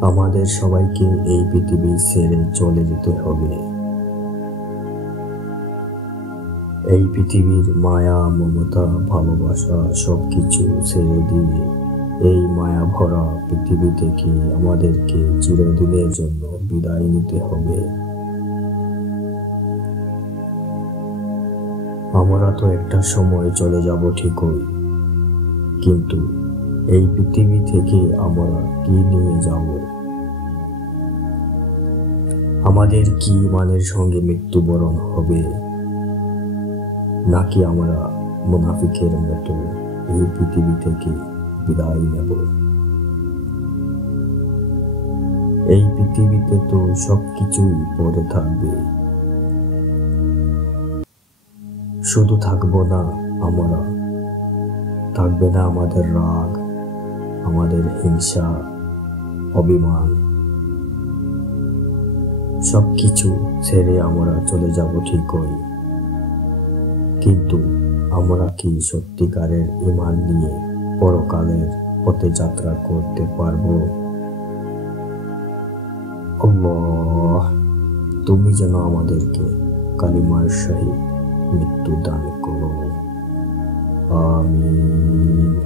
আমাদের সবাইকে এই পৃথিবী ছেড়ে চলে যেতে হবে। এই পৃথিবীর মায়া, মমতা, ভালোবাসা সবকিছু ছেড়ে দিয়ে এই মায়া ভরা পৃথিবী থেকে আমাদেরকে চিরদিনের জন্য বিদায় নিতে হবে। আমরা তো একটা সময় চলে যাব ঠিকই, কিন্তু এই পৃথিবী থেকে আমরা কি নিয়ে যাব? আমাদের কি ইমানের সঙ্গে মৃত্যুবরণ হবে, নাকি আমরা মুনাফিকের মতো এই পৃথিবী থেকে বিদায় নেব? এই পৃথিবীতে তো সবকিছুই পড়ে থাকবে, শুধু থাকবো না আমরা, থাকবে না আমাদের রাগ, আমাদের হিংসা, অভিমান। সবকিছু ছেড়ে আমরা চলে যাব ঠিকই, কিন্তু আমরা কি সত্যিকারের ঈমান নিয়ে পরকালের পথে যাত্রা করতে পারবো? আল্লাহ, তুমি যেন আমাদেরকে কালিমার সহিত মৃত্যু দান করো। আমিন।